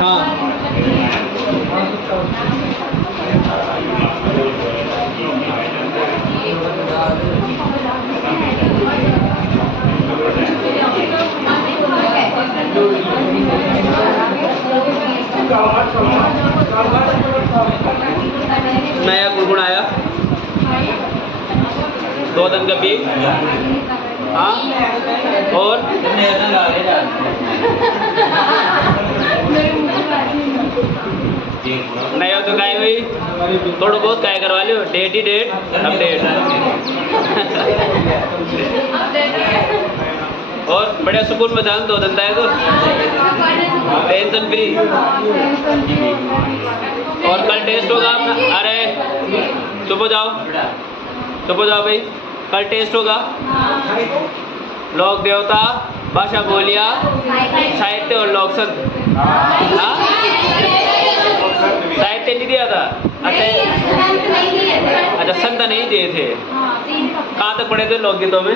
हाँ नया गुणगुण आया, 2 दिन का बीज। हाँ और नया तो गाय हुई, थोड़ा बहुत काय करवा लियो, डेट ही डेट अपडेट। और बढ़िया सुकून में जान 2 धंधा है तो टेंशन फ्री। और कल टेस्ट होगा अपना। अरे चुप हो जाओ, चुप हो जाओ भाई। कल टेस्ट होगा, लोक देवता, भाषा बोलिया, साहित्य और लोक संत। हाँ साहित्य नहीं दिया था। अच्छा संत नहीं दिए थे। कहाँ तक पढ़े थे लोकगीतों में?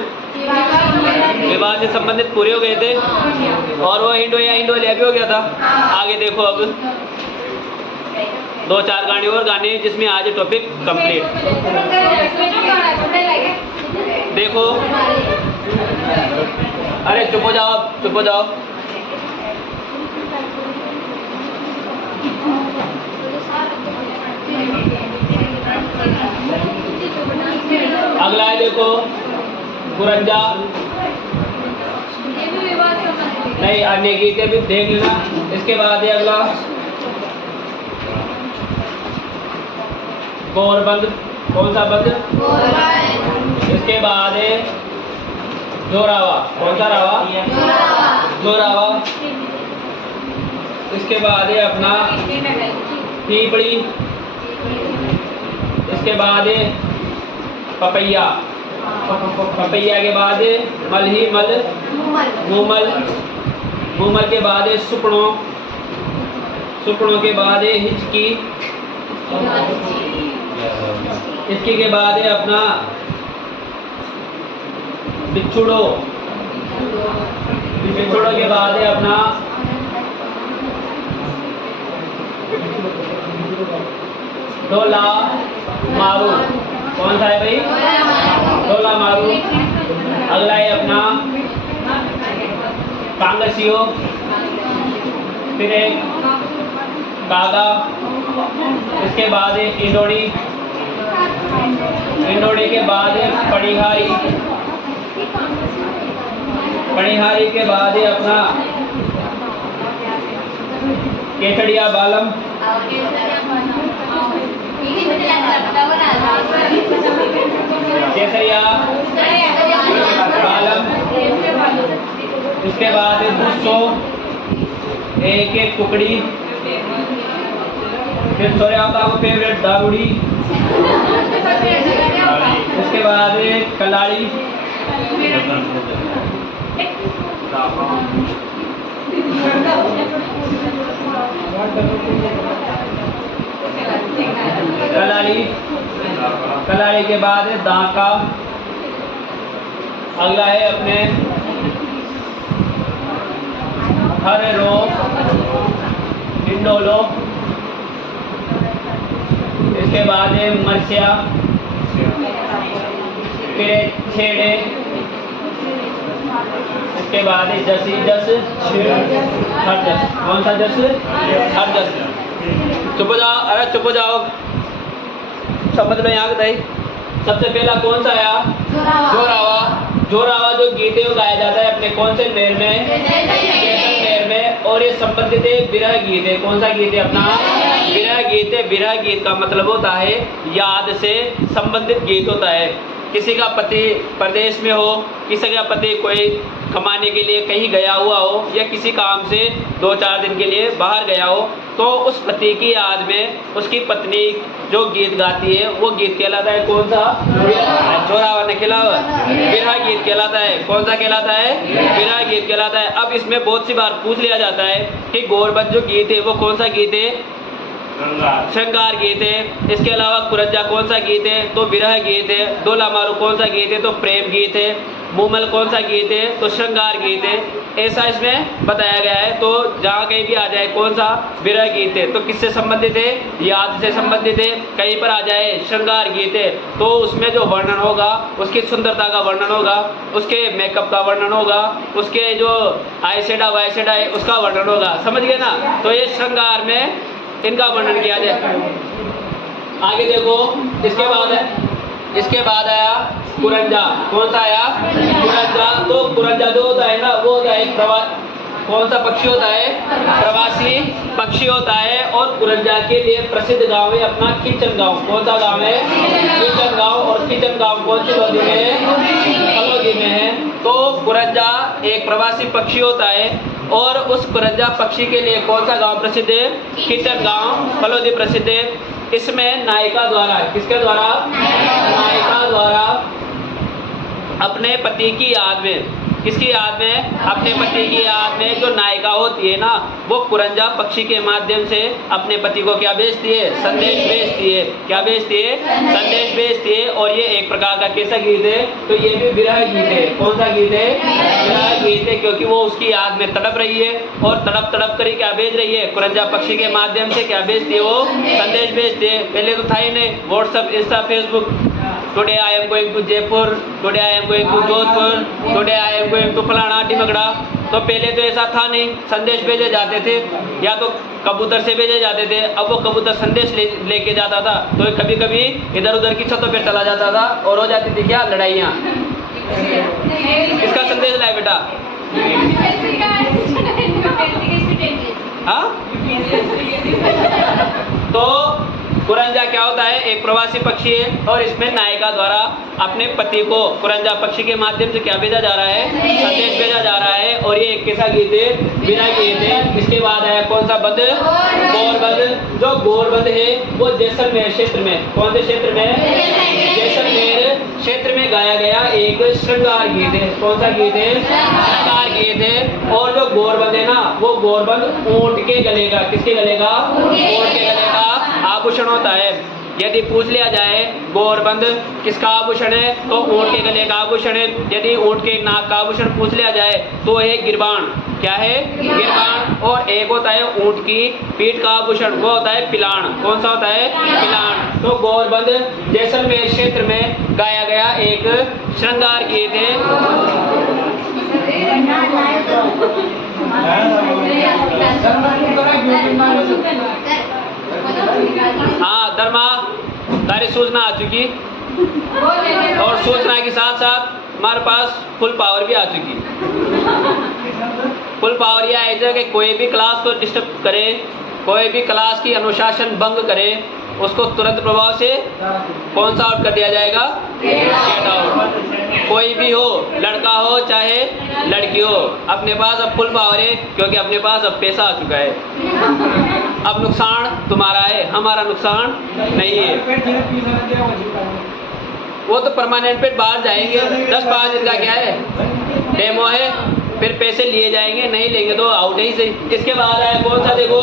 विवाह से संबंधित पूरे हो गए थे और वो इंडोलिया भी हो गया था। आगे देखो अब 2-4 गाने और गाने जिसमें आज टॉपिक कंप्लीट। देखो अरे चुप हो जाओ, चुप हो जाओ। अगला है देखो गुरंजा। नहीं अन्य गीते भी देख लेना। इसके बाद है अगला गौरबंद। कौन सा बंद? इसके बाद है जोरावा। कौन सा रावा? जोरावा। इसके बाद है अपना पीपड़ी। इसके बाद है पपैया। पपैया के बाद है मलही मल मूमल। मूमल के बाद है सुपड़ों। सुपड़ों के बाद है हिचकी। हिचकी के बाद है अपना बिछुड़ो। बिछुड़ो के बाद है अपना ढोला मारू। कौन सा है भाई? ढोला मारू। अगला है अपना कांगसियो। फिर एक कागा। इसके बाद है इंडोड़ी। इंडोड़ी के बाद है पड़िहारी। पड़िहारी के बाद है अपना केसड़िया बालम। केसरिया बालम। इसके बाद है गुस्सो, एक एक टुकड़ी। फिर सोया का फेवरेट दारूड़ी। इसके बाद है कलाड़ी। कलाड़ी। कलाड़ी के बाद है दांका। अगला है अपने हरे रो, इंडोलो। इसके बाद है मरसिया। फिर छेड़े। इसके बाद है जसी जस, हर जस। कौन सा जस? हर जस। चुप हो जाओ, अरे चुप हो जाओ, समझ में आ गई। सबसे पहला कौन सा आया? जोरावा। जोरावा जो गीत है वो गाया जाता है अपने कौन से मेल में? जैसलमेर में। और ये संबंधित है विरह गीत है। कौन सा गीत है अपना? विरह गीत है। विरह गीत का मतलब होता है याद से संबंधित गीत होता है। किसी का पति प्रदेश में हो, किसी का पति कोई कमाने के लिए कहीं गया हुआ हो या किसी काम से 2-4 दिन के लिए बाहर गया हो, तो उस पति की याद में उसकी पत्नी जो गीत गाती है वो गीत कहलाता है कौन सा? जोरावा ने खेला हुआ विरह गीत कहलाता है। कौन सा कहलाता है? विरह गीत कहलाता है। अब इसमें बहुत सी बार पूछ लिया जाता है कि गौरबंद जो गीत है वो कौन सा गीत है? श्रृंगार गीत है। इसके अलावा कुरंजा कौन सा गीत है? तो विरह गीत है। डोला मारू कौन सा गीत है? तो प्रेम गीत है। मूमल कौन सा गीत है? तो श्रृंगार गीत है। ऐसा इसमें बताया गया है। तो जहाँ कहीं भी आ जाए कौन सा विरह गीत है तो किससे संबंधित है, याद से संबंधित है। कहीं पर आ जाए श्रृंगार गीत है तो उसमें जो वर्णन होगा उसकी सुंदरता का वर्णन होगा, उसके मेकअप का वर्णन होगा, उसके जो आईशेडा वाईशेडा है उसका वर्णन होगा। समझ गए ना। तो ये श्रृंगार में इनका वर्णन किया जाए। आगे देखो, इसके बाद आया कुरंजा। कौन सा आया? कुरंजा। तो कुरंजा जो होता है ना वो होता है एक कौन सा पक्षी होता है? प्रवासी पक्षी होता है। और कुरंजा के लिए प्रसिद्ध गांव है अपना किचन गांव। कौन सा गांव है? किचन गांव। और किचन गांव कौन सी नदी में है? फलोदी में है। तो कुरंजा एक प्रवासी पक्षी होता है और उस कुरंजा पक्षी के लिए कौन सा गांव प्रसिद्ध है? किचन गांव, फलोदी प्रसिद्ध है। इसमें नायिका द्वारा, किसके द्वारा? नायिका द्वारा अपने पति की याद में, किसकी याद में? अपने पति की याद में जो नायिका होती है ना वो कुरंजा पक्षी के माध्यम से अपने पति को क्या भेजती है? संदेश भेजती है। क्या भेजती है? संदेश भेजती है। और ये एक प्रकार का कैसा गीत है? तो ये भी विरह गीत है। कौन सा गीत है? विरह गीत है, क्योंकि वो उसकी याद में तड़प रही है और तड़प तड़प कर क्या भेज रही है? कुरंजा पक्षी के माध्यम से क्या भेजती है? वो संदेश भेजती है। पहले तो था ही नहीं WhatsApp, insta, Facebook. Today I am going to Jaipur, today I am going to Jodhpur, today I am going to फलाना टिमकड़ा। तो पहले तो ऐसा था नहीं, संदेश भेजे जाते थे या तो कबूतर से भेजे जाते थे। अब वो कबूतर संदेश लेके जाता था तो कभी कभी इधर उधर की छतों पे चला जाता था और हो जाती थी क्या? लड़ाइयाँ। किसका संदेश लाए बेटा? हाँ? तो कुरंजा क्या होता है? एक प्रवासी पक्षी है और इसमें नायिका द्वारा अपने पति को कुरंजा पक्षी के माध्यम से क्या भेजा जा रहा है? संदेश भेजा जा रहा है। और ये एक कैसा गीत है? विरह गीत है। इसके बाद है कौन सा बंद? गौरबंद। जो गौरबंद है वो जैसलमेर क्षेत्र में, कौन से क्षेत्र में? जैसलमेर क्षेत्र में गाया गया एक श्रृंगार गीत है। कौन सा गीत है? श्रृंगार गीत है। और जो गौरबंद है ना वो गौरबंद ऊंट के गले का, किसके गले का? ऊंट के गले का आभूषण होता है। यदि पूछ लिया जाए गौरबंद किसका आभूषण है तो ऊंट के गले का आभूषण है। यदि ऊंट के नाक का आभूषण पूछ लिया जाए तो है गिरबान। क्या है? गिरबान। और एक होता है ऊंट की पीठ का आभूषण, वो होता है पिलान। कौन सा होता है? पिलान। तो गौरबंद जैसलमेर क्षेत्र में गाया गया एक श्रृंगार गीत है। हाँ धर्मा, तारी सूचना आ चुकी और सूचना के साथ साथ हमारे पास फुल पावर भी आ चुकी। फुल पावर यह है कि कोई भी क्लास को डिस्टर्ब करे, कोई भी क्लास की अनुशासन भंग करे उसको तुरंत प्रभाव से कौन सा आउट कर दिया जाएगा? Get out. कोई भी हो, लड़का हो चाहे लड़की हो, अपने पास अब फुल पावर है क्योंकि अपने पास अब पैसा आ चुका है। अब नुकसान तुम्हारा है, हमारा नुकसान नहीं है। वो तो परमानेंट पे बाहर जाएंगे, 10-5 दिन का क्या है? डेमो है, फिर पैसे लिए जाएंगे, नहीं लेंगे तो आउट ही सही। इसके बाद आया कौन सा? देखो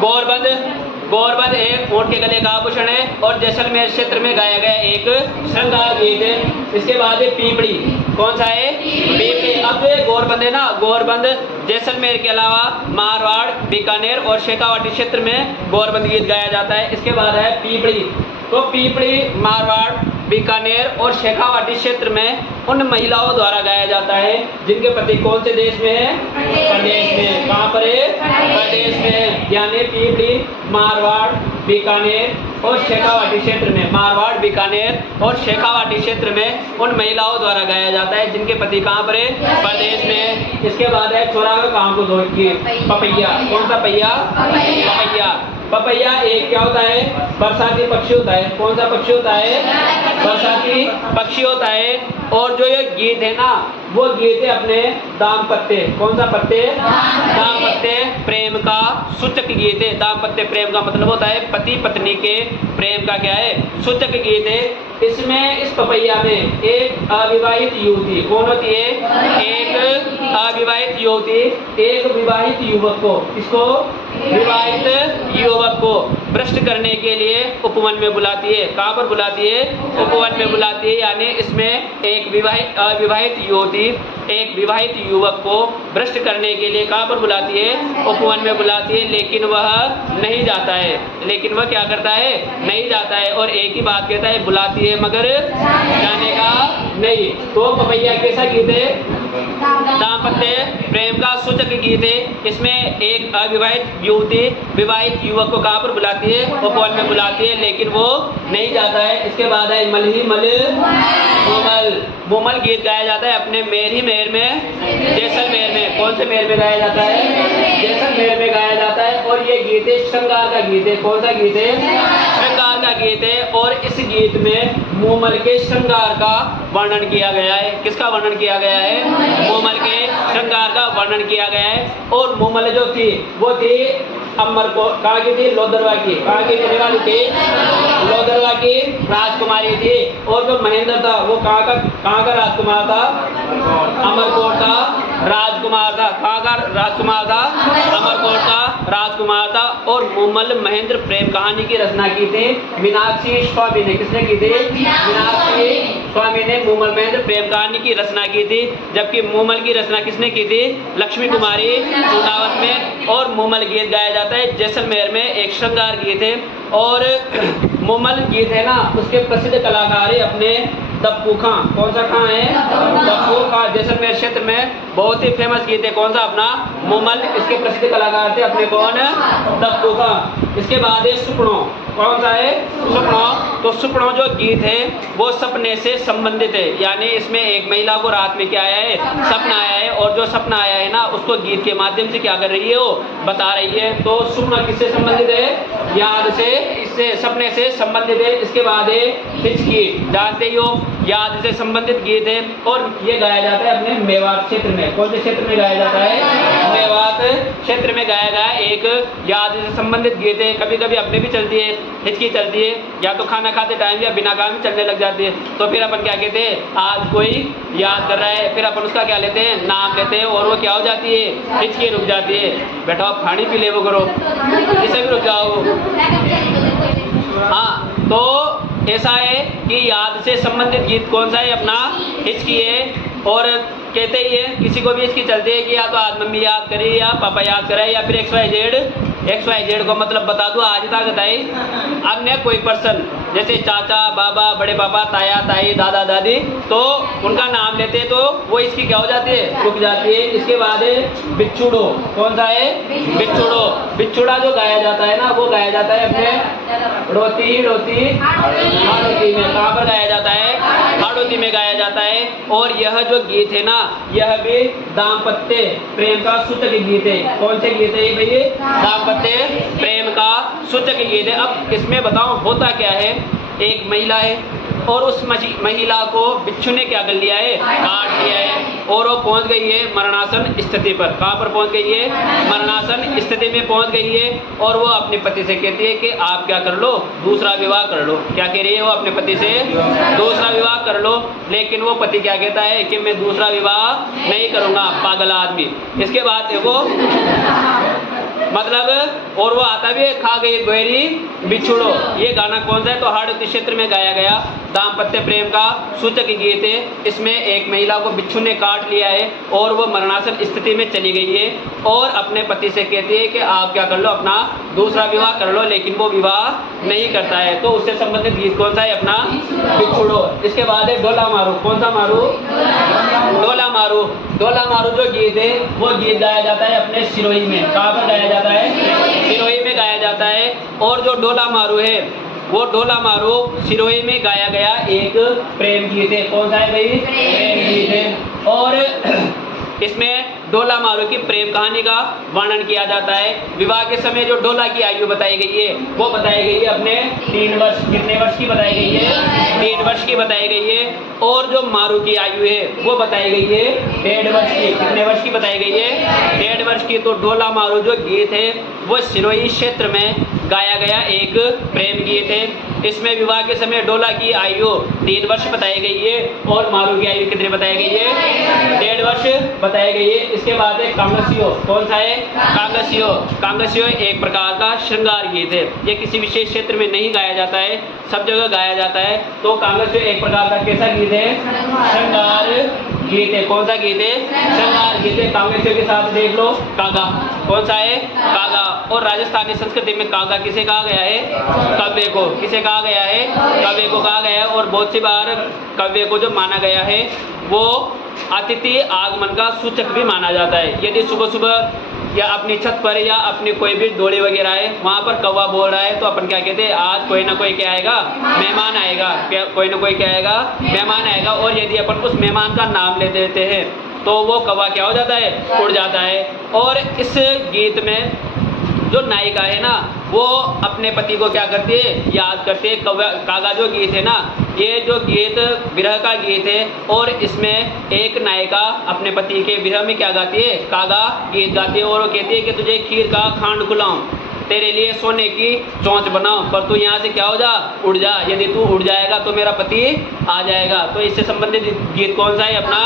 गौरबंद। गौरबंद एक ऊंट के गले का आभूषण है और जैसलमेर क्षेत्र में गाया गया एक श्रृंगार गीत है। इसके बाद है पीपड़ी। कौन सा है? पीपड़ी। अब जो ये गौरबंद है ना, गौरबंद जैसलमेर के अलावा मारवाड़, बीकानेर और शेखावाटी क्षेत्र में गौरबंद गीत गाया जाता है। इसके बाद है पीपड़ी। तो पीपड़ी मारवाड़, बीकानेर और शेखावाटी क्षेत्र में उन महिलाओं द्वारा गाया जाता है जिनके पति कौन से देश में है? प्रदेश में। कहाँ पर है? प्रदेश में। यानी पीपड़ी, मारवाड़, बीकानेर और शेखावाटी क्षेत्र में, मारवाड़, बीकानेर और शेखावाटी क्षेत्र में उन महिलाओं द्वारा गाया जाता है जिनके पति कहाँ पर है? प्रदेश में। इसके बाद है छोरा का काम को देखिए, पपैया। कौन सा पहिया? पपैया। पपैया एक क्या होता है? बरसाती पक्षी होता है। कौन सा पक्षी होता है? बरसाती पक्षी होता है। और जो ये गीत है ना वो गीत है अपने दाम्पत्य। कौन सा पत्ते? दाम्पत्य प्रेम का सूचक गीत है। दाम्पत्य प्रेम का मतलब होता है पति पत्नी के प्रेम का क्या है? सूचक गीत है। इसमें इस पपैया में एक अविवाहित युवती, कौन होती है? एक अविवाहित युवती एक विवाहित युवक को, इसको विवाहित युवक को भ्रष्ट करने के लिए उपवन में बुलाती है। कहाँ पर बुलाती है? उपवन में बुलाती है। यानी इसमें एक अविवाहित युवती एक विवाहित युवक को भ्रष्ट करने के लिए कहाँ पर बुलाती है? उपवन में बुलाती है, लेकिन वह नहीं जाता है। लेकिन वह क्या करता है? नहीं जाता है। और एक ही बात कहता है, बुलाती है मगर जाने का नहीं। तो पपैया कैसा गीत है? दाम्पत्य प्रेम का सूचक गीत है। इसमें एक अविवाहित युवती विवाहित युवक को कहाँ पर बुलाती है? उपवन में बुलाती है, लेकिन वो नहीं जाता है। इसके बाद है मलही मल मोमल। मोमल गीत गाया जाता है अपने मेर ही मेर में, जैसलमेर में। कौन से मेर में गाया जाता है? जैसलमेर में गाया जाता है। और ये गीत है श्रृंगार का गीत है। कौन सा गीत है? श्रृंगार का गीत है। और इस गीत में मोमल के श्रृंगार का वर्णन किया गया है। किसका वर्णन किया गया है? मोमल के श्रृंगार का वर्णन किया गया है। और मोमल जो थी वो थी अमर को कहाँ की थी? लोदरवा की। कहाँ की रहने वाली थी? लोदरवा की राजकुमारी थी। और जो महेंद्र था वो कहाँ का राजकुमार था? अमरकोट का राजकुमार था। कहाँ का राजकुमार था? अमरकोट का राजकुमार था। और मोमल महेंद्र प्रेम कहानी की रचना की थी मीनाक्षी स्वामी ने। किसने की थी? मीनाक्षी स्वामी ने मोमल महेंद्र प्रेम कहानी की रचना की थी। जबकि मोमल की रचना किसने की थी? लक्ष्मी कुमारी चुनावत में। और मोमल गीत गाया जाता है जैसलमेर में, एक श्रृंगार गीत है। और मोमल गीत है ना, उसके प्रसिद्ध कलाकार है अपने दप्पू खां। कौन सा खां है? दप्पू खां। जैसलमेर क्षेत्र में बहुत ही फेमस गीत है। कौन सा? अपना मोमल। इसके प्रसिद्ध कलाकार थे अपने कौन? दप्पू खां। इसके बाद है सुपनो। कौन सा है? सुपनो। तो सुपनो जो गीत है वो सपने से संबंधित है। यानी इसमें एक महिला को रात में क्या आया है? सपना आया है। और जो सपना आया है ना, उसको गीत के माध्यम से क्या कर रही है? वो बता रही है। तो सुपना किससे संबंधित है? याद से, इससे सपने से संबंधित है। इसके बाद है हिचकी। जानते ही हो, याद से संबंधित गीत है। और ये गाया जाता है अपने मेवात क्षेत्र में। कौन से क्षेत्र में गाया जाता है? मेवात क्षेत्र में गाया गया एक याद से संबंधित गीत है। कभी कभी अपने भी चलती है, हिचकी चलती है, या तो खाना खाते टाइम या बिना काम चलने लग जाती है। तो फिर अपन क्या कहते हैं? आज कोई याद कर रहा है, फिर अपन उसका क्या लेते हैं? नाम लेते हैं। और वो क्या हो जाती है? हिचकी रुक जाती है। बेटा आप पानी पी ले वो करो, इसे भी रुक जाओ। हाँ, तो ऐसा है कि याद से संबंधित गीत कौन सा है? अपना हिचकी है। और कहते ही है, किसी को भी इसकी चलती है कि या तो आज मम्मी याद करे या पापा याद करे या फिर XYZ को मतलब बता दो आज तक बताई। अन्य कोई पर्सन जैसे चाचा, बाबा, बड़े पापा, ताया, ताई, दादा, दादी, तो उनका नाम लेते हैं तो वो इसकी क्या हो जाती है? रुक जाती है। इसके बाद है बिच्छुड़ो। कौन सा है? बिच्छुड़ो। बिच्छुड़ा जो गाया जाता है ना, वो गाया जाता है अपने रोती रोती हाड़ोती में। कहाँ पर गाया जाता है? हाड़ोती में गाया जाता है। और यह जो गीत है ना, यह भी दाम्पत्य प्रेम का सूचक गीत है। कौन से गीत है भाई? दाम्पत्य प्रेम का सूचक गीत है। अब इसमें बताओ होता क्या है? एक महिला है और उस महिला को बिच्छू ने क्या कर लिया है? काट लिया है। और वो पहुंच गई है मरणासन स्थिति पर। कहाँ पर पहुंच गई है? मरणासन स्थिति में पहुंच गई है। और वो अपने पति से कहती है कि आप क्या कर लो? दूसरा विवाह कर लो। क्या कह रही है वो अपने पति से? दूसरा विवाह कर लो। लेकिन वो पति क्या कहता है कि मैं दूसरा विवाह नहीं करूँगा, पागल आदमी। इसके बाद वो मतलब और वो आता भी है, खा गई गोरी बिछुड़ो। ये गाना कौन सा है? तो हाड़ोती क्षेत्र में गाया गया दाम्पत्य प्रेम का सूचक गीत है। इसमें एक महिला को बिच्छू ने काट लिया है और वो मरणासन स्थिति में चली गई है और अपने पति से कहती है कि आप क्या कर लो? अपना दूसरा विवाह कर लो। लेकिन वो विवाह नहीं करता है। तो उससे संबंधित गीत कौन सा है? अपना बिछुड़ो। इसके बाद है डोला मारू। कौन सा मारू? डोला मारू। डोला मारू जो गीत है वो गीत गाया जाता है अपने सिरोही में। कहाँ पर गाया जाता है? सिरोही में गाया जाता है। और जो डोला मारू है वो डोला मारू सिरोही में गाया गया एक प्रेम गीत है। कौन सा है भाई? प्रेम गीत है। और इसमें डोला मारू की प्रेम कहानी का वर्णन किया जाता है। विवाह के समय जो डोला की आयु बताई गई है वो बताई गई है अपने 3 वर्ष। कितने वर्ष की बताई गई है? 3 वर्ष की बताई गई है। और जो मारू की आयु है वो बताई गई है 1.5 वर्ष की। कितने वर्ष की बताई गई है? 1.5 वर्ष की। तो डोला मारू जो गीत है वो सिरोही क्षेत्र में गाया गया एक प्रेम गीत है। इसमें विवाह के समय डोला की आयु 3 वर्ष बताई गई है और मारू की आयु कितनी बताई गई है? 1.5 वर्ष बताई गई है। इसके बाद है कांगसियो। कौन सा है? कांगसियो। कांगसियो एक प्रकार का श्रृंगार गीत है। ये किसी विशेष क्षेत्र में नहीं गाया जाता है, सब जगह गाया जाता है। तो कांगसियो एक प्रकार का कैसा गीत है? श्रृंगार गीत है। कौन सा गीत है? श्रृंगार गीत है। कांगसियो के साथ देख लो कागा। कौन सा है? कागा। और राजस्थानी संस्कृति में कागा किसे कहा गया है? कव्य को। किसे कहा गया है? कव्य को कहा गया है। और बहुत सी बार कव्य को जो माना गया है वो अतिथि आगमन का सूचक भी माना जाता है। यदि सुबह सुबह या अपनी छत पर या अपनी कोई भी डोली वगैरह है वहाँ पर कौवा बोल रहा है तो अपन क्या कहते हैं? आज कोई ना कोई क्या आएगा? मेहमान आएगा। कोई ना कोई क्या आएगा? मेहमान आएगा। और यदि अपन उस मेहमान का नाम ले देते हैं तो वो कौवा क्या हो जाता है? उड़ जाता है। और इस गीत में जो नायिका है ना वो अपने पति को क्या करती है? याद करती है। कागा जो गीत है ना, ये जो गीत विरह का गीत है और इसमें एक नायिका अपने पति के विरह में क्या गाती है? कागा गीत गाती है। और वो कहती है कि तुझे खीर का खांड खुलाऊं, तेरे लिए सोने की चोंच बनाऊं, पर तू यहाँ से क्या हो जा? उड़ जा। यदि तू उड़ जाएगा तो मेरा पति आ जाएगा। तो इससे संबंधित गीत कौन सा है? अपना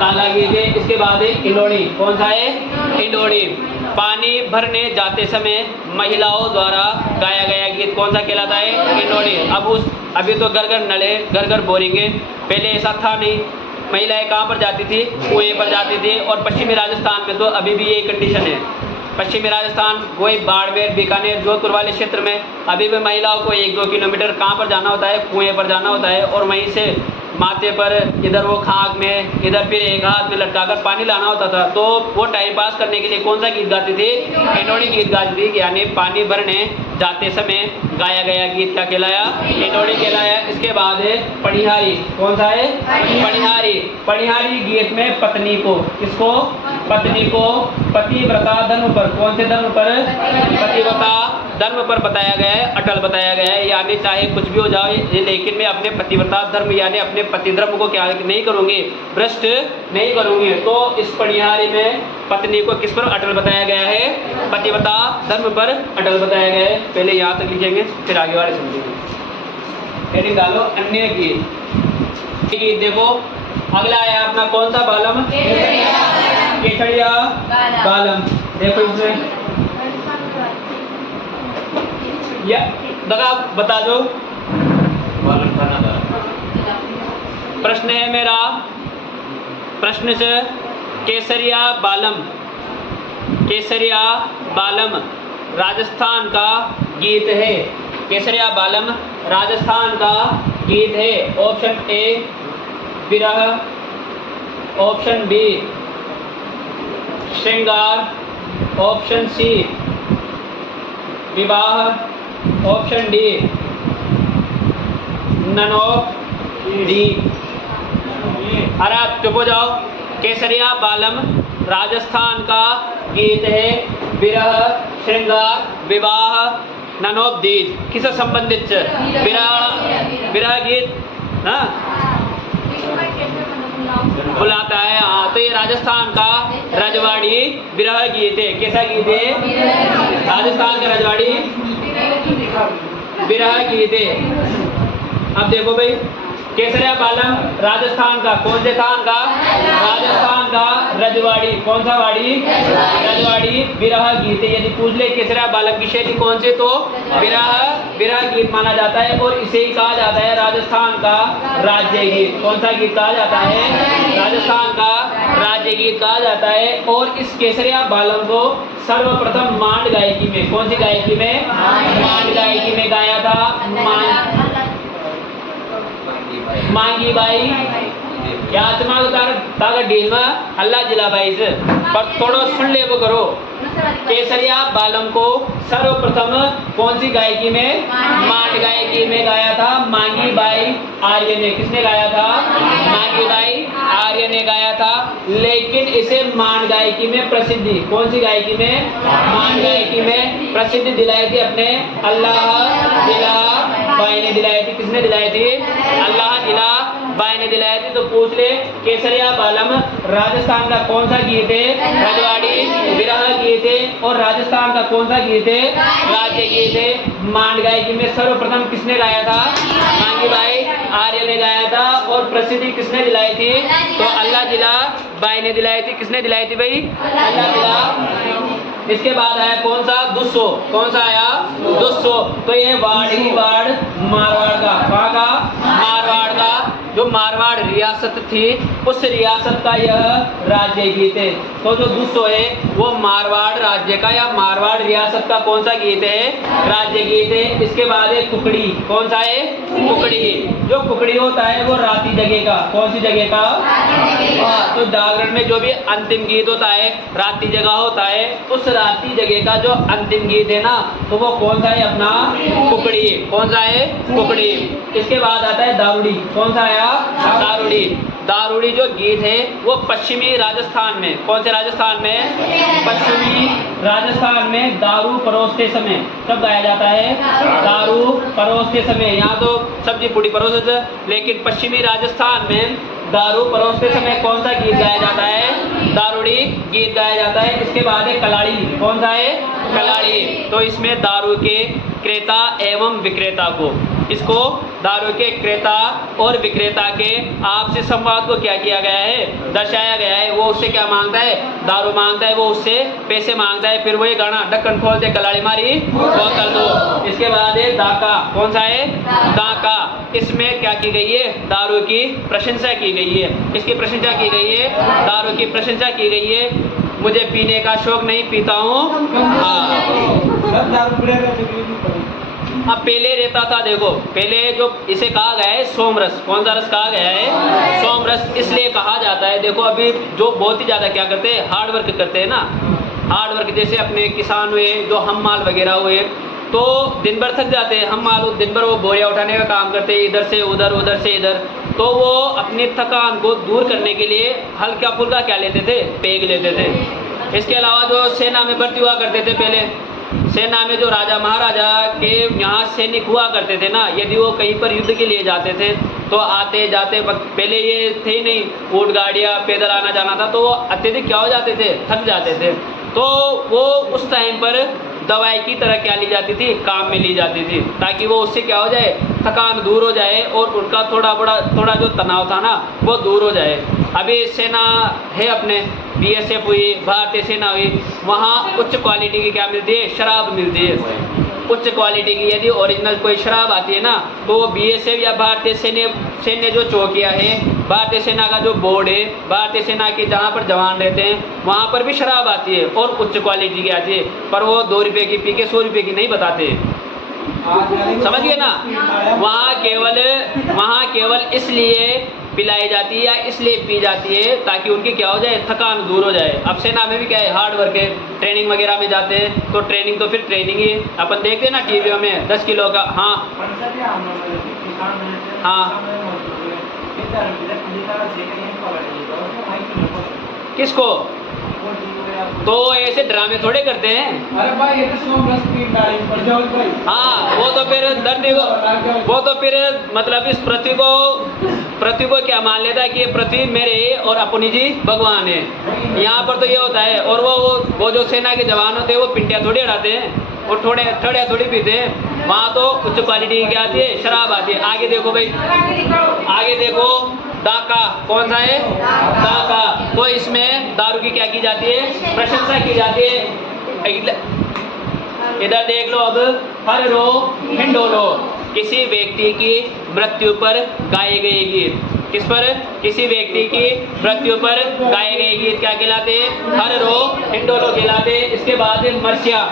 कागा गीत है। इसके बाद है इंडोणी। कौन सा है? इंडोणी। पानी भरने जाते समय महिलाओं द्वारा गाया गया गीत कौन सा कहलाता है? इंडोणी। अभी तो घर घर नल है, घर घर बोरिंग है। पहले ऐसा था नहीं। महिलाएं कहाँ पर जाती थी? कुएं पर जाती थी। और पश्चिमी राजस्थान में तो अभी भी यही कंडीशन है। पश्चिमी राजस्थान वही बाड़मेर, बीकानेर, जोधपुर वाले क्षेत्र में अभी भी महिलाओं को 1-2 किलोमीटर कहाँ पर जाना होता है? कुएं पर जाना होता है। और वहीं से माथे पर इधर वो खाक में, इधर फिर एक हाथ में लटकाकर पानी लाना होता था। तो वो टाइम पास करने के लिए कौन सा गीत गाती थी? इंडोणी गीत गाती थी। यानी पानी भरने जाते समय गाया गया गीत क्या कहलाया? इंडोणी कहलाया। इसके बाद है पनिहारी। कौन सा है? पनिहारी। पनिहारी गीत में पत्नी को, किसको? पत्नी को पतिव्रता धर्म पर, कौन से धर्म पर? पतिव्रता धर्म पर बताया गया है, अटल बताया गया है। यानी चाहे कुछ भी हो जाए लेकिन मैं अपने पतिव्रता धर्म यानी अपने पति धर्म को क्या नहीं करूँगी? भ्रष्ट नहीं करूँगी। तो इस पनिहारी में पत्नी को किस पर अटल बताया गया है? पतिव्रता धर्म पर अटल बताया गया है। पहले यहाँ तक लिखेंगे फिर आगे वाले समझेंगे। हेडिंग डालो अन्य गीत। देखो अगला है अपना कौन सा बालम? केसरिया बालम। देखो इसमें या दगा बता दो। प्रश्न है मेरा, प्रश्न से केसरिया बालम। केसरिया बालम राजस्थान का गीत है। केसरिया बालम राजस्थान का गीत है। ऑप्शन ए विरह, ऑप्शन बी श्रृंगार, ऑप्शन सी विवाह, option D none of the. अरे आप चुप हो जाओ। केसरिया बालम राजस्थान का गीत है। विरह, श्रृंगार, विवाह, नन ऑफ दीज। किससे संबंधित? विरह गीत ना बुलाता है। हाँ, तो ये राजस्थान का रजवाड़ी विरह गीत है। कैसा गीत है? राजस्थान का रजवाड़ी विरह गीत है। अब देखो भाई, केसरिया बालम राजस्थान का कौन से स्थान का? राजस्थान का रजवाड़ी। कौन सा वाड़ी? रजवाड़ी विरह गीत है। यदि पूछ ले केसरिया बालम की शैली कौन से, तो विरह गीत माना जाता है। और इसे ही कहा जाता है राजस्थान का राज्य गीत। कौन सा गीत कहा जाता है? राजस्थान का राज्य गीत कहा जाता है। और इस केसरिया बालम को सर्वप्रथम मांड गायकी में, कौन सी गायकी में? मांड गायकी में गाया था मांगी बाई या चमाग तागा डील में अल्लाह जिला बाई से। पर थोड़ा सुन ले वो करो। केसरिया बालम को सर्वप्रथम कौन सी गायकी में? मांड गायकी में गाया था मांगी बाई आर्य ने। किसने गाया था? मांगी बाई आर्य ने गाया था। लेकिन इसे मांड गायकी में प्रसिद्धि, कौन सी गायकी में? मांड गायकी में प्रसिद्धि दिलाई थी अपने अल्लाह जिला बाई ने दिलाई थी। किसने दिलाई थी? अल्लाह जिला बाई ने दिलाई थी। तो पूछ ले केसरिया बालम राजस्थान का कौन सा गीत है? रजवाड़ी विरह गीत है। और राजस्थान का कौन सा गीत है? राज्य गीत है। मांड गायकी में सर्वप्रथम किसने गाया था? मांगी भाई आर्य ने गाया था। और प्रसिद्धि किसने दिलाई थी? तो अल्लाह जिला बाई ने दिलाई थी। किसने दिलाई थी भाई? अल्लाह जिला। इसके बाद आया कौन सा? दुस्सो। कौन सा आया? दुस्सो। तो ये वार्ड ही वार्ड मारवाड़ का, कहाँ का? मारवाड़ का। जो मारवाड़ रियासत थी उस रियासत का यह राज्य गीत है। तो जो दुस्सो है वो मारवाड़ राज्य का या मारवाड़ रियासत का कौन सा गीत है? राज्य गीत है। इसके बाद है कुकड़ी। कौन सा है? कुकड़ी। जो कुकड़ी होता है वो राती जगह का, कौन सी जगह का? तो जागरण में जो भी अंतिम गीत होता है राती जगह होता है, उस राती जगह का जो अंतिम गीत है ना, तो वो कौन सा है? अपना कुकड़ी। कौन सा है? कुकड़ी। इसके बाद आता है दारूड़ी। कौन सा आया? दारूड़ी। दारूड़ी जो गीत है वो पश्चिमी राजस्थान में, कौन से राजस्थान में? पश्चिमी राजस्थान में दारू परोसते समय कब गाया जाता है? दारू परोसते समय। यहाँ तो सब्जी पूड़ी परोसते, लेकिन पश्चिमी राजस्थान में दारू परोसते समय कौन सा गीत गाया जाता है? दारूड़ी गीत गाया जाता है। इसके बाद है कलाड़ी। कौन सा है? कलाड़ी। तो इसमें दारू के क्रेता एवं विक्रेता को, इसको दारू के क्रेता और विक्रेता के आपसी संवाद को क्या किया गया है? दर्शाया गया है। वो उससे क्या मांगता है? दारू मांगता है, वो उससे पैसे मांगता है। फिर वो ये गाना ढक्कन खोल दे कलाड़ी मारी वो कर दो। इसके बाद है दाका। कौन सा है? दाका। इसमें क्या की गई है? दारू की प्रशंसा की गई है। इसकी प्रशंसा की गई है, दारू की प्रशंसा की गई है। मुझे पीने का शौक नहीं, पीता हूँ। अब पहले रहता था, देखो पहले जो इसे कहा गया है सोमरस। कौन सा रस कहा गया है? सोमरस। इसलिए कहा जाता है, देखो अभी जो बहुत ही ज्यादा क्या करते हैं? हार्ड वर्क करते हैं ना, हार्ड वर्क। जैसे अपने किसान हुए, जो हम माल वगैरह हुए, तो दिन भर थक जाते हैं। हम माल दिन भर वो बोरिया उठाने का काम करते हैं, इधर से उधर उधर से इधर। तो वो अपनी थकान को दूर करने के लिए हल्का फुल्का क्या लेते थे? पेग लेते थे। इसके अलावा जो सेना में भर्ती हुआ करते थे, पहले सेना में जो राजा महाराजा के यहाँ सैनिक हुआ करते थे ना, यदि वो कहीं पर युद्ध के लिए जाते थे तो आते जाते पहले ये थे ही नहीं ऊँट गाड़ियाँ, पैदल आना जाना था, तो वो अत्यधिक क्या हो जाते थे? थक जाते थे। तो वो उस टाइम पर दवाई की तरह क्या ली जाती थी? काम में ली जाती थी, ताकि वो उससे क्या हो जाए? थकान दूर हो जाए और उनका थोड़ा जो तनाव था ना वो दूर हो जाए। अभी सेना है अपने, बीएसएफ हुई, भारतीय सेना हुई, वहाँ उच्च क्वालिटी की क्या मिलती है? शराब मिलती है, उच्च क्वालिटी की। यदि ओरिजिनल कोई शराब आती है ना, तो वो बीएसएफ या भारतीय सैन्य जो चौकियाँ हैं, भारतीय सेना का जो बोर्ड है, भारतीय सेना के जहाँ पर जवान रहते हैं वहाँ पर भी शराब आती है और उच्च क्वालिटी की आती है, पर वो 2 रुपये की पी के 100 रुपये की नहीं बताते। समझ गए ना? वहाँ केवल इसलिए पिलाई जाती है या इसलिए पी जाती है ताकि उनकी क्या हो जाए? थकान दूर हो जाए। अब सेना में भी क्या है? हार्ड वर्क है। ट्रेनिंग वगैरह में जाते हैं तो ट्रेनिंग तो फिर ट्रेनिंग ही है। अपन देखते हैं ना टीवी में 10 किलो का। हाँ हाँ। किसको? तो ऐसे ड्रामे थोड़े करते हैं। अरे भाई ये तो सोमरस की गाड़ी पर जाओ भाई। हाँ, वो तो फिर धरती को, वो तो फिर मतलब इस पृथ्वी को क्या मान लेता है कि ये पृथ्वी मेरे और अपनी जी भगवान है। यहाँ पर तो ये होता है। और वो जो सेना के जवान होते हैं वो पिंटियाँ थोड़ी उड़ाते हैं, वो थोड़ी पीते हैं। वहाँ तो उच्च क्वालिटी की आती है, शराब आती है। आगे देखो भाई, आगे देखो दाका। कौन सा है? दाका। तो इसमें दारू की क्या की जाती है? प्रशंसा की जाती है। इधर देख लो अब, हर रो हिंडोलो, किसी व्यक्ति की मृत्यु पर गाए गए गीत। किस पर? किसी व्यक्ति की मृत्यु पर गाए गए गीत क्या कहलाते हैं? हर रो हिंडोलो कहलाते हैं। इसके बाद मर्सिया,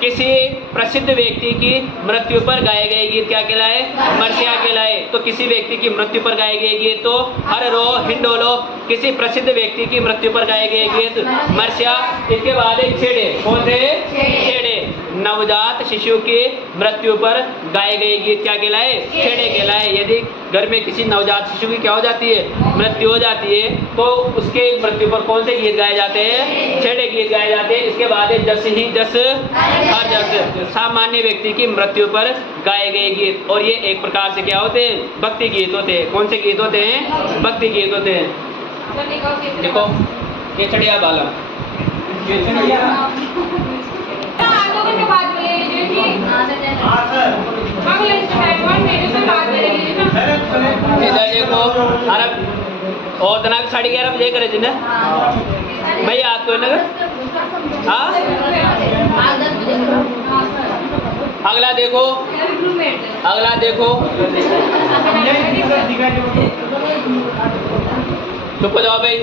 किसी प्रसिद्ध व्यक्ति की मृत्यु पर गाए गए गीत क्या कहलाए? मर्सिया कहलाए। तो किसी व्यक्ति की मृत्यु पर गाए गए गीत तो हर रो हिंडोलो, किसी प्रसिद्ध व्यक्ति की मृत्यु पर गाए गए गीत मर्सिया। इसके बाद छेड़े। कौन थे? छेड़े। नवजात शिशु की मृत्यु पर गाए गए गीत क्या कहलाए? छेड़े कहलाए। यदि घर में किसी नवजात शिशु की क्या हो जाती है? मृत्यु हो जाती है, तो उसके मृत्यु पर कौन से गीत गाए जाते हैं? छेड़े गीत गाए जाते हैं। इसके बाद जस ही जस हर जस, सामान्य व्यक्ति की मृत्यु पर गाए गए गीत। और ये एक प्रकार से क्या होते हैं? भक्ति गीत होते हैं। कौन से गीत होते हैं? भक्ति गीत होते हैं। देखो केचड़िया बालम, और तना भी 11:30 बजे करे जिन्हें भाई आज तो नगर हाँ अगला देखो चुप हो जाओ भाई।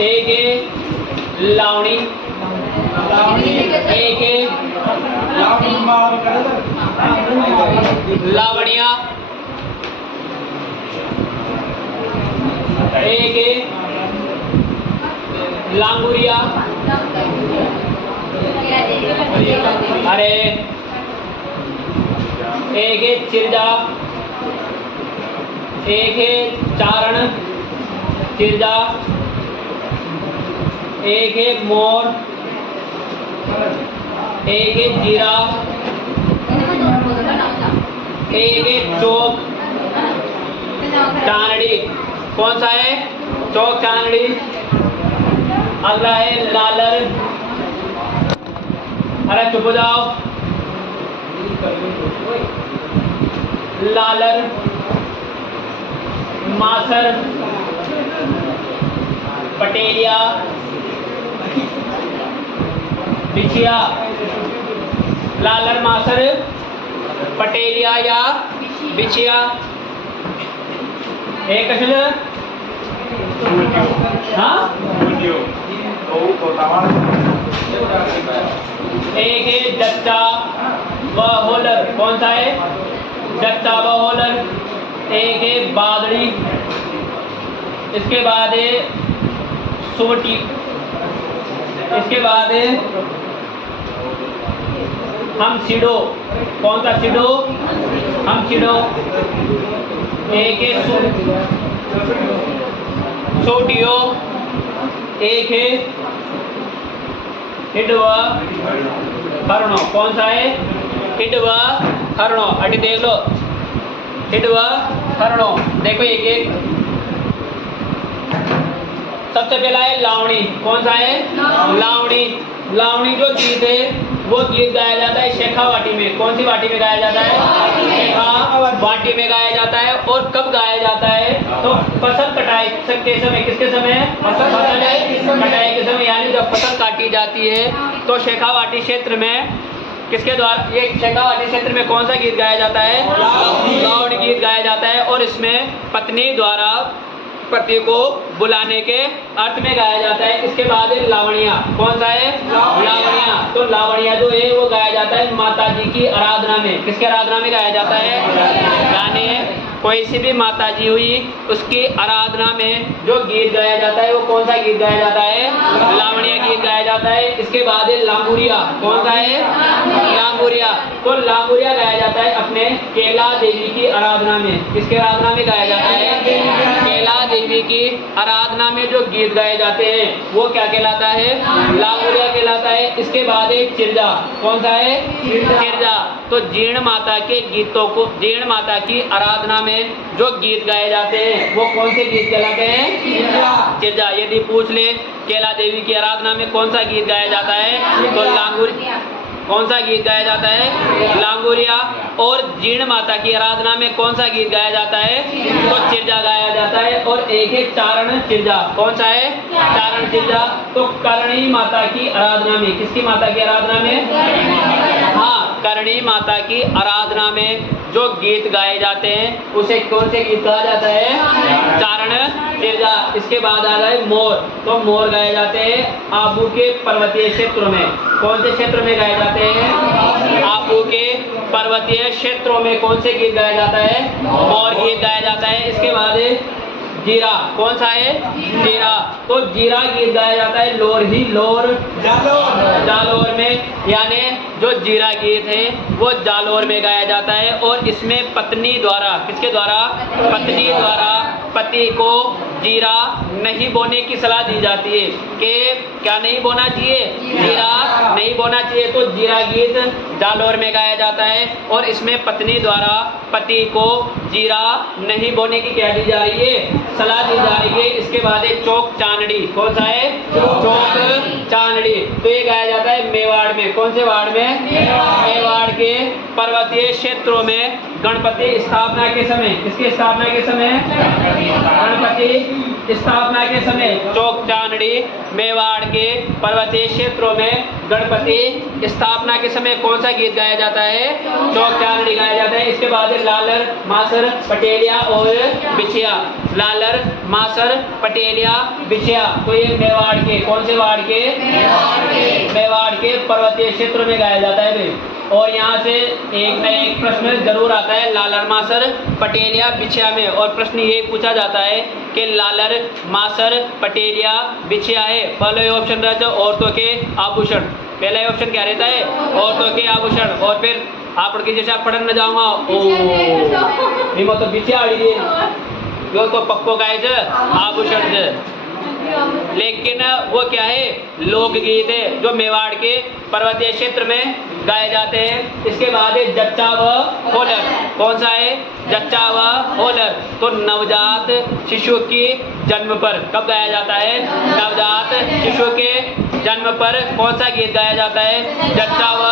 एक है लावणी, एक है लावणिया, एक है लांगुरिया, अरे एक है चिरजा, एक है चारण चिरजा, एक है मोर, एक है जीरा, एक है चौक चांदड़ी। कौन सा है? चौक चांदड़ी। अगला है लालर, अरे चुप हो जाओ। लालर, मासर, पटेलिया, बिछिया। लालर, मासर, पटेलिया या बिछिया। एक असल हाँ एक है जच्चा व होलर। कौन सा है? जच्चा व होलर। एक है बादड़ी। इसके बाद है सोटी। इसके बाद है हम सिडो। कौन सा सिडो? हम सिडो। एक है सोटियो। एक है हिडवा हरणो। कौन सा है? हिडवा हरणो। अटी देख लो, हिडवा हरणो। देखो एक एक। सबसे पहला है लावणी। कौन सा है? लावणी। लावणी जो गीत है वो गीत गाया जाता है शेखा वाटी में। कौन सी वाटी में गाया जाता है? शेखा वाटी में गाया जाता है। और कब गाया जाता है? तो फसल कटाई के समय। किसके समय? फसल कटाई के समय, यानी जब फसल काटी जाती है तो शेखावाटी क्षेत्र में किसके द्वारा, ये शेखावाटी क्षेत्र में कौन सा गीत गाया जाता है? लावणी गीत गाया जाता है। और इसमें पत्नी द्वारा पति को बुलाने के अर्थ में गाया जाता है। इसके बाद है लावणिया। कौन सा है? लावणिया। तो लावणिया जो है वो गाया जाता है माता जी की आराधना में। किसकी आराधना में गाया जाता है? यानी कोई सी भी माता जी हुई उसकी आराधना में जो गीत गाया जाता है वो कौन सा गीत गाया जाता है? लावणिया गीत गाया जाता है। इसके बाद है लांगुरिया। कौन सा है? लांगुरिया। तो लांगुरिया गाया जाता है अपने केला देवी की आराधना में। किसके आराधना में गाया जाता है? केला देवी की आराधना में जो गीत गाए जाते हैं वो क्या कहलाता है? लांगुरिया कहलाता है। इसके बाद है चिरजा। कौन सा है? चिरजा। तो जीर्ण माता के गीतों को, जीर्ण माता की आराधना में जो गीत गाए जाते हैं वो कौन से गीत कहलाते हैं? चिरजा। यदि पूछ ले केला देवी की आराधना में कौन सा गीत गाया जाता है तो कौन सा गीत गाया जाता है? लांगुरिया। और जीर्ण माता की आराधना में कौन सा गीत गाया जाता है तो चिरजा गाया जाता है। और एक है चारण चिरजा। कौन सा है? चारण चिरजा। तो करणी माता की आराधना में, किसकी माता की आराधना में? हाँ, करणी माता की आराधना में जो गीत गाए जाते हैं उसे कौन से गीत कहा जाता है? चारण चिरजा। इसके बाद आ गए मोर। तो मोर गाए जाते हैं आबू के पर्वतीय क्षेत्रों में। कौन से क्षेत्र में गाए जाते हैं? आबू के पर्वतीय क्षेत्रों में कौन से गीत गाया जाता है? मोर गीत गाया जाता है। इसके बाद जीरा। कौन सा है? जीरा। तो जीरा गीत गाया जाता है लोर जालोर में, यानी जो जीरा गीत है वो जालोर में गाया जाता है। और इसमें पत्नी द्वारा, किसके द्वारा? पत्नी द्वारा पति को जीरा नहीं बोने की सलाह दी जाती है कि क्या नहीं बोना चाहिए? जीरा नहीं बोना चाहिए तो जीरा गीत जालौर में गाया जाता है और इसमें पत्नी द्वारा पति को जीरा नहीं बोने की क्या दी जा रही है, सलाह दी जा रही है। इसके बाद है चौक चांदड़ी, कौन सा है, चौक चांदड़ी, तो ये गाया जाता है मेवाड़ में। कौन से वार्ड में, मेवाड़ के पर्वतीय क्षेत्रों में गणपति स्थापना के समय, किसकी स्थापना के समय, गणपति स्थापना के समय चौक चांदड़ी मेवाड़ के पर्वतीय क्षेत्रों में गणपति स्थापना के समय कौन सा गीत गाया जाता है, चौक चांदड़ी गाया जाता है। इसके बाद लालर मासर पटेलिया और बिछिया, लालर मासर पटेलिया बिछिया, तो ये मेवाड़ के, कौन से वार्ड के, मेवाड़ के पर्वतीय क्षेत्रों में गाया जाता है भाई। और यहाँ से एक न एक प्रश्न जरूर आता है लालर मासर पटेलिया बिछिया में, और प्रश्न ये पूछा जाता है कि लालर मासर पटेलिया बिछिया है, पहले ऑप्शन रहता है औरतों के आभूषण, पहला ऑप्शन क्या रहता है, औरतों के आभूषण, और फिर आप के जैसे आप पढ़ने जाऊंगा ओ तो बिछिया आड़ी जो तो पक्को गाय आभूषण, लेकिन वो क्या है, लोकगीत है जो मेवाड़ के पर्वतीय क्षेत्र में गाए जाते हैं। इसके बाद है जच्चा व होलर, कौन सा है, जच्चा व होलर, तो नवजात शिशु की जन्म पर कब गाया जाता है, नवजात शिशु के जन्म पर कौन सा गीत गाया जाता है, जच्चा व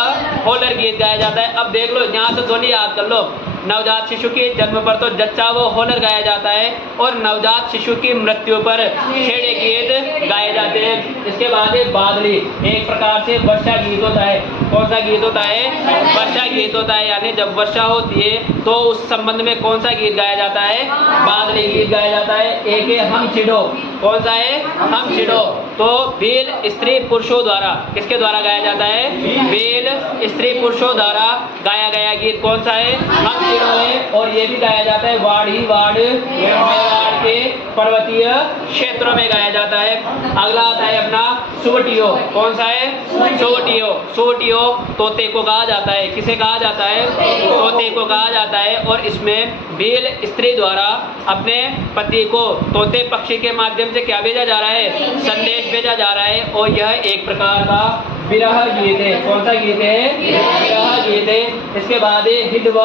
होलर गीत गाया जाता है। अब देख लो यहाँ से दोनों याद कर लो, नवजात शिशु के जन्म पर तो जच्चा व होलर गाया जाता है और नवजात शिशु की मृत्यु पर छेड़े गीत गाए जाते हैं। इसके बाद है बादली, एक प्रकार से वर्षा गीत होता है, कौन सा गीत होता है, वर्षा गीत होता है, यानी जब वर्षा होती है तो उस संबंध में कौन सा गीत गाया जाता है, बादली गीत गाया जाता है। एक है हम छिड़ो, कौन सा है, हम छिड़ो, तो भील स्त्री पुरुषों द्वारा, किसके द्वारा गाया जाता है, भील स्त्री पुरुषों द्वारा गाया गया गीत कौन सा है, हम छिड़ो है। और ये भी गाया जाता है वाड़ ही वाड़ मेवाड़ के पर्वतीय क्षेत्रों में गाया जाता है। अगला आता है अपना सुवटियो, कौन सा है, सुवटियो, सुवटियो तोते को कहा जाता है, किसे कहा जाता है, तोते को कहा जाता है। और इसमें भील स्त्री द्वारा अपने पति को तोते पक्षी के माध्यम से क्या भेजा जा रहा है, संदेश भेजा जा रहा है, और यह एक प्रकार का विरह गीत है। कौन सा गीत है, विरह गीत है। इसके बाद है हिड व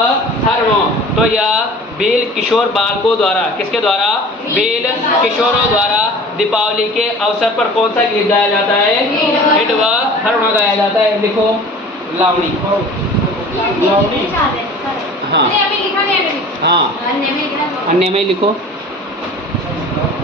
हर्म, तो यह भील किशोर बालकों द्वारा, किसके द्वारा, भील किशोरों द्वारा दीपावली के अवसर पर कौन सा गीत गाया जाता है, हिड व हर्म गाया जाता है। लिखो लावणी, लावणी, हाँ हाँ अन्य में लिखो।